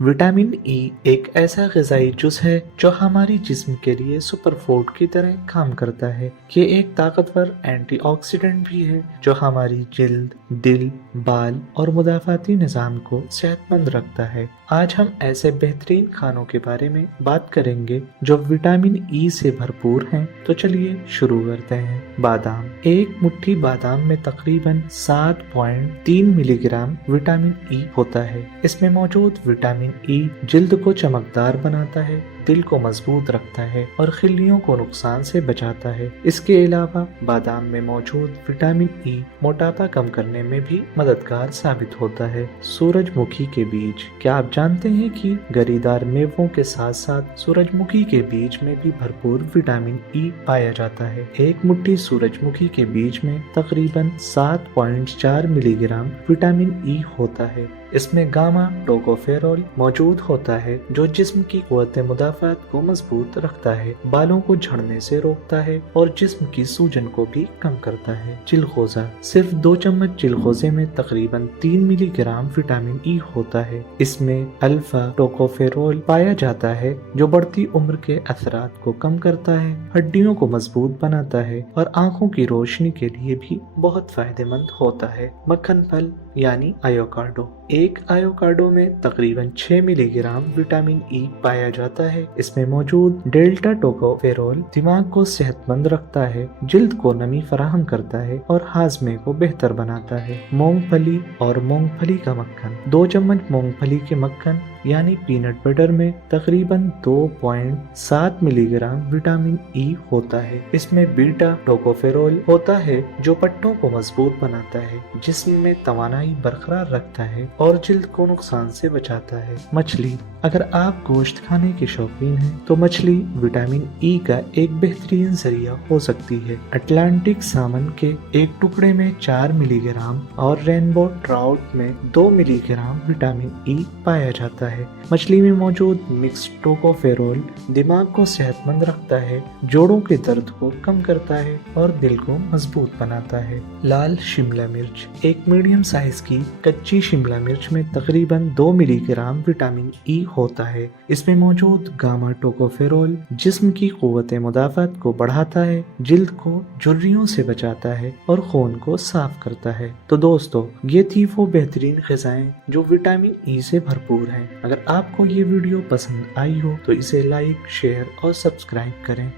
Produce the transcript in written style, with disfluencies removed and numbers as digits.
Vitamin E एक ऐसा ग़िज़ाई जुज़ है जो हमारी जिस्म के लिए सुपर फूड की तरह काम करता है। ये एक ताकतवर एंटीऑक्सीडेंट भी है जो हमारी जिल्द, दिल, बाल और मुदाफ़ाती निज़ाम को सेहतमंद रखता है। आज हम ऐसे बेहतरीन खानों के बारे में बात करेंगे जो विटामिन ई से भरपूर हैं। तो चलिए शुरू करते हैं। बादाम। एक मुट्ठी बादाम में तकरीबन 7.3 मिलीग्राम विटामिन ई होता है। इसमें मौजूद विटामिन ई जिल्द को चमकदार बनाता है, दिल को मजबूत रखता है और खिल्लियों को नुकसान से बचाता है। इसके अलावा बादाम में मौजूद विटामिन ई मोटापा कम करने में भी मददगार साबित होता है। सूरजमुखी के बीज। क्या आप जानते हैं कि गरीदार मेवों के साथ साथ सूरजमुखी के बीज में भी भरपूर विटामिन ई पाया जाता है। एक मुट्ठी सूरजमुखी के बीज में तकरीबन 7.4 मिलीग्राम विटामिन ई होता है। इसमें गामा टोकोफेरोल मौजूद होता है जो जिस्म की क़ुव्वत मुदाफ़ात को मजबूत रखता है, बालों को झड़ने से रोकता है और जिस्म की सूजन को भी कम करता है। चिलगोज़ा। सिर्फ 2 चम्मच चिलगोज़े में तकरीबन 3 मिलीग्राम विटामिन ई होता है। इसमें अल्फा टोकोफेरोल पाया जाता है जो बढ़ती उम्र के असरात को कम करता है, हड्डियों को मजबूत बनाता है और आँखों की रोशनी के लिए भी बहुत फायदेमंद होता है। मक्खन फल यानी एवोकाडो। एक एवोकाडो में तकरीबन 6 मिलीग्राम विटामिन ई पाया जाता है। इसमें मौजूद डेल्टा टोकोफेरोल दिमाग को सेहतमंद रखता है, जिल्द को नमी फराहम करता है और हाजमे को बेहतर बनाता है। मूंगफली और मूंगफली का मक्खन। 2 चम्मच मूंगफली के मक्खन यानी पीनट बटर में तकरीबन 2.7 मिलीग्राम विटामिन ई होता है। इसमें बीटा टोकोफेरोल होता है जो पट्टों को मजबूत बनाता है, जिस्म में तवानाई बरकरार रखता है और जिल्द को नुकसान से बचाता है। मछली। अगर आप गोश्त खाने के शौकीन हैं तो मछली विटामिन ई का एक बेहतरीन जरिया हो सकती है। अटलांटिक सामन के एक टुकड़े में 4 मिलीग्राम और रेनबो ट्राउट में 2 मिलीग्राम विटामिन ई पाया जाता है। मछली में मौजूद मिक्स टोकोफेरोल दिमाग को सेहतमंद रखता है, जोड़ों के दर्द को कम करता है और दिल को मजबूत बनाता है। लाल शिमला मिर्च। एक मीडियम साइज की कच्ची शिमला मिर्च में तकरीबन 2 मिलीग्राम विटामिन ई होता है। इसमें मौजूद गामा टोकोफेरोल जिस्म की क़ुव्वत मुदाफ़ात को बढ़ाता है, जिल्द को झुर्रियों से बचाता है और खून को साफ करता है। तो दोस्तों, ये थी वो बेहतरीन ग़िज़ाएं जो विटामिन ई से भरपूर हैं। अगर आपको ये वीडियो पसंद आई हो तो इसे लाइक, शेयर और सब्सक्राइब करें।